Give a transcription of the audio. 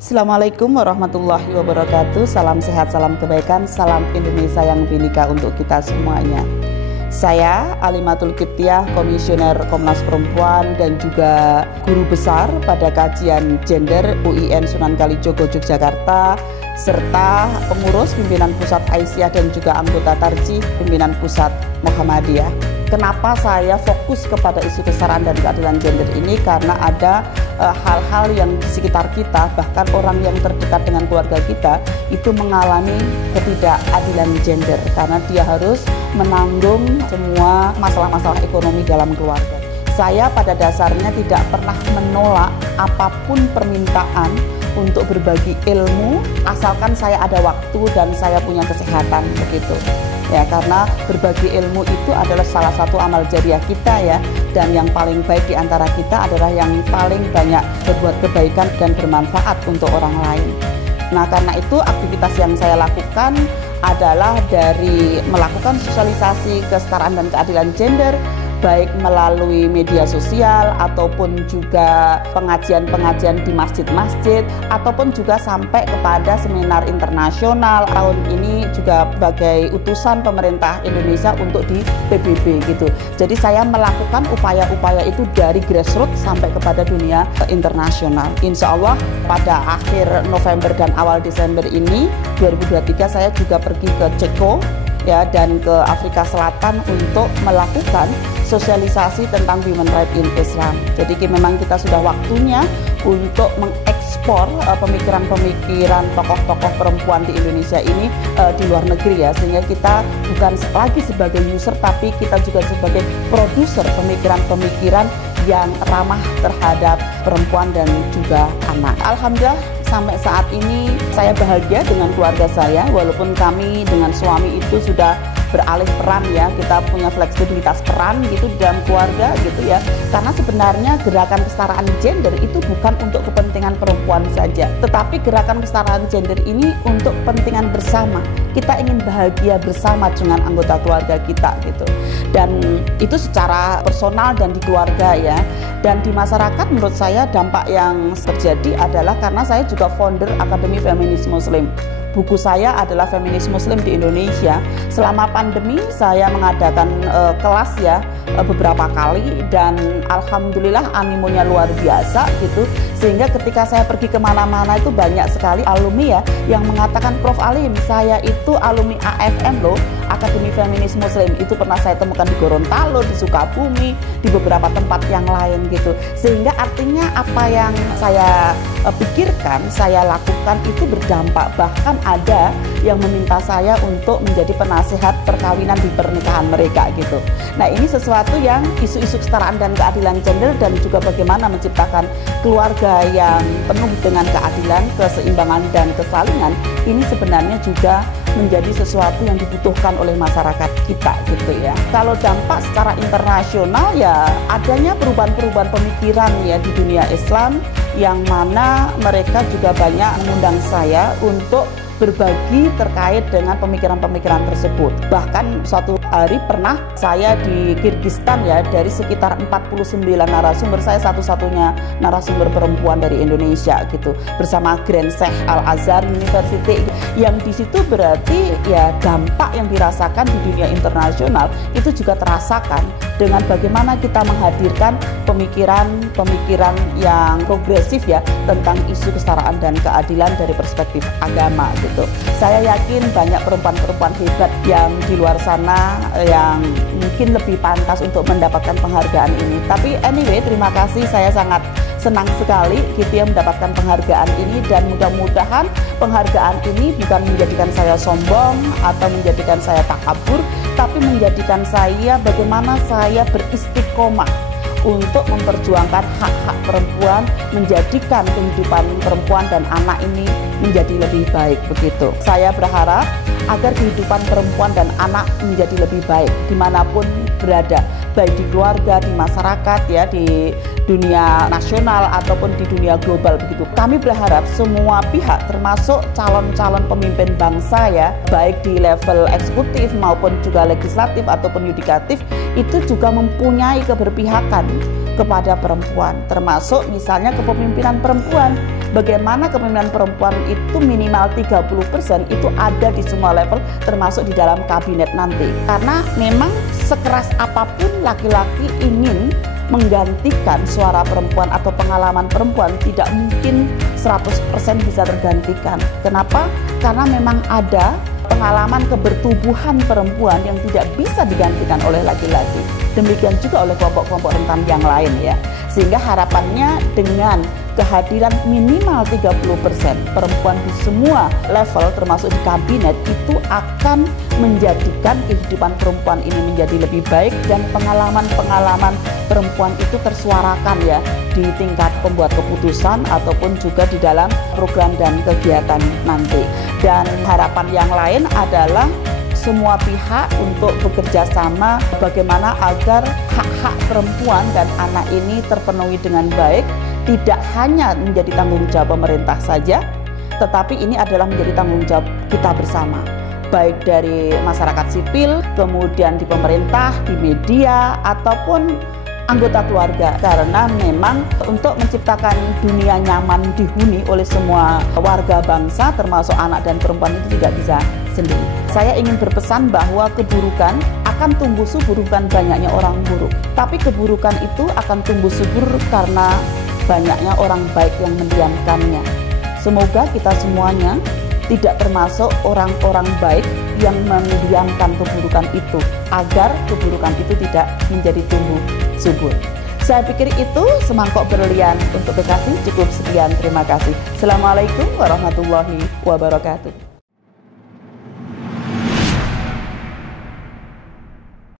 Assalamualaikum warahmatullahi wabarakatuh. Salam sehat, salam kebaikan, salam Indonesia yang binika untuk kita semuanya. Saya Alimatul Kiptiah, Komisioner Komnas Perempuan dan juga Guru Besar pada Kajian Gender UIN Sunan Kalijogo Yogyakarta, serta pengurus pimpinan Pusat Aisyah dan juga anggota Tarjih pimpinan Pusat Muhammadiyah. Kenapa saya fokus kepada isu kesetaraan dan keadilan gender ini? Karena ada hal-hal yang di sekitar kita, bahkan orang yang terdekat dengan keluarga kita, itu mengalami ketidakadilan gender karena dia harus menanggung semua masalah-masalah ekonomi dalam keluarga. Saya pada dasarnya tidak pernah menolak apapun permintaan untuk berbagi ilmu, asalkan saya ada waktu dan saya punya kesehatan, begitu. Ya, karena berbagi ilmu itu adalah salah satu amal jariah kita ya, dan yang paling baik di antara kita adalah yang paling banyak berbuat kebaikan dan bermanfaat untuk orang lain. Nah, karena itu aktivitas yang saya lakukan adalah dari melakukan sosialisasi kesetaraan dan keadilan gender, baik melalui media sosial ataupun juga pengajian-pengajian di masjid-masjid ataupun juga sampai kepada seminar internasional. Tahun ini juga sebagai utusan pemerintah Indonesia untuk di PBB gitu. Jadi saya melakukan upaya-upaya itu dari grassroots sampai kepada dunia internasional. Insya Allah pada akhir November dan awal Desember ini 2023 saya juga pergi ke Ceko ya, dan ke Afrika Selatan untuk melakukan sosialisasi tentang human rights in Islam. Jadi memang kita sudah waktunya untuk mengekspor pemikiran-pemikiran tokoh-tokoh perempuan di Indonesia ini di luar negeri ya, sehingga kita bukan lagi sebagai user tapi kita juga sebagai produser pemikiran-pemikiran yang ramah terhadap perempuan dan juga anak. Alhamdulillah sampai saat ini saya bahagia dengan keluarga saya, walaupun kami dengan suami itu sudah beralih peran ya, kita punya fleksibilitas peran gitu dalam keluarga gitu ya, karena sebenarnya gerakan kesetaraan gender itu bukan untuk kepentingan perempuan saja, tetapi gerakan kesetaraan gender ini untuk kepentingan bersama. Kita ingin bahagia bersama dengan anggota keluarga kita gitu, dan itu secara personal dan di keluarga ya. Dan di masyarakat menurut saya dampak yang terjadi adalah karena saya juga founder Akademi Feminis Muslim. Buku saya adalah Feminis Muslim di Indonesia. Selama pandemi saya mengadakan kelas ya beberapa kali, dan alhamdulillah animonya luar biasa gitu, sehingga ketika saya pergi kemana-mana itu banyak sekali alumni ya yang mengatakan, Prof Alim, saya itu alumni AFM loh, Akademi Feminis Muslim. Itu pernah saya temukan di Gorontalo, di Sukabumi, di beberapa tempat yang lain gitu. Sehingga artinya apa yang saya pikirkan, saya lakukan itu berdampak. Bahkan ada yang meminta saya untuk menjadi penasehat perkawinan di pernikahan mereka gitu. Nah, ini sesuatu yang isu-isu kesetaraan dan keadilan gender dan juga bagaimana menciptakan keluarga yang penuh dengan keadilan, keseimbangan dan kesalingan, ini sebenarnya juga menjadi sesuatu yang dibutuhkan oleh masyarakat kita gitu ya. Kalau dampak secara internasional ya adanya perubahan-perubahan pemikiran ya di dunia Islam, yang mana mereka juga banyak mengundang saya untuk berbagi terkait dengan pemikiran-pemikiran tersebut. Bahkan suatu hari pernah saya di Kirgistan ya, dari sekitar 49 narasumber, saya satu-satunya narasumber perempuan dari Indonesia gitu, bersama Grand Sheikh Al-Azhar University, yang di situ berarti ya dampak yang dirasakan di dunia internasional itu juga terasakan dengan bagaimana kita menghadirkan pemikiran-pemikiran yang progresif ya tentang isu kesetaraan dan keadilan dari perspektif agama gitu. Saya yakin banyak perempuan-perempuan hebat yang di luar sana yang mungkin lebih pantas untuk mendapatkan penghargaan ini. Tapi anyway, terima kasih, saya sangat senang sekali gitu ya mendapatkan penghargaan ini, dan mudah-mudahan penghargaan ini bukan menjadikan saya sombong atau menjadikan saya takabur, tapi menjadikan saya bagaimana saya beristiqomah untuk memperjuangkan hak-hak perempuan, menjadikan kehidupan perempuan dan anak ini menjadi lebih baik begitu. Saya berharap agar kehidupan perempuan dan anak menjadi lebih baik dimanapun berada, baik di keluarga, di masyarakat ya, di dunia nasional ataupun di dunia global begitu. Kami berharap semua pihak termasuk calon-calon pemimpin bangsa ya, baik di level eksekutif maupun juga legislatif ataupun yudikatif, itu juga mempunyai keberpihakan kepada perempuan, termasuk misalnya kepemimpinan perempuan bagaimana kepemimpinan perempuan itu minimal 30% itu ada di semua level, termasuk di dalam kabinet nanti. Karena memang sekeras apapun laki-laki ingin menggantikan suara perempuan atau pengalaman perempuan, tidak mungkin 100% bisa tergantikan. Kenapa? Karena memang ada pengalaman kebertubuhan perempuan yang tidak bisa digantikan oleh laki-laki. Demikian juga oleh kelompok-kelompok rentan yang lain ya. Sehingga harapannya dengan kehadiran minimal 30% perempuan di semua level termasuk di kabinet itu akan menjadikan kehidupan perempuan ini menjadi lebih baik dan pengalaman-pengalaman perempuan itu tersuarakan ya di tingkat pembuat keputusan ataupun juga di dalam program dan kegiatan nanti. Dan harapan yang lain adalah semua pihak untuk bekerja sama bagaimana agar hak-hak perempuan dan anak ini terpenuhi dengan baik, tidak hanya menjadi tanggung jawab pemerintah saja, tetapi ini adalah menjadi tanggung jawab kita bersama, baik dari masyarakat sipil, kemudian di pemerintah, di media, ataupun anggota keluarga. Karena memang untuk menciptakan dunia nyaman dihuni oleh semua warga bangsa termasuk anak dan perempuan itu tidak bisa sendiri. Saya ingin berpesan bahwa keburukan akan tumbuh subur bukan banyaknya orang buruk, tapi keburukan itu akan tumbuh subur karena banyaknya orang baik yang mendiamkannya. Semoga kita semuanya tidak termasuk orang-orang baik yang mendiamkan keburukan itu, agar keburukan itu tidak menjadi tumbuh subur. Saya pikir itu semangkok berlian untuk Bekasi. Cukup sekian, terima kasih. Assalamualaikum warahmatullahi wabarakatuh.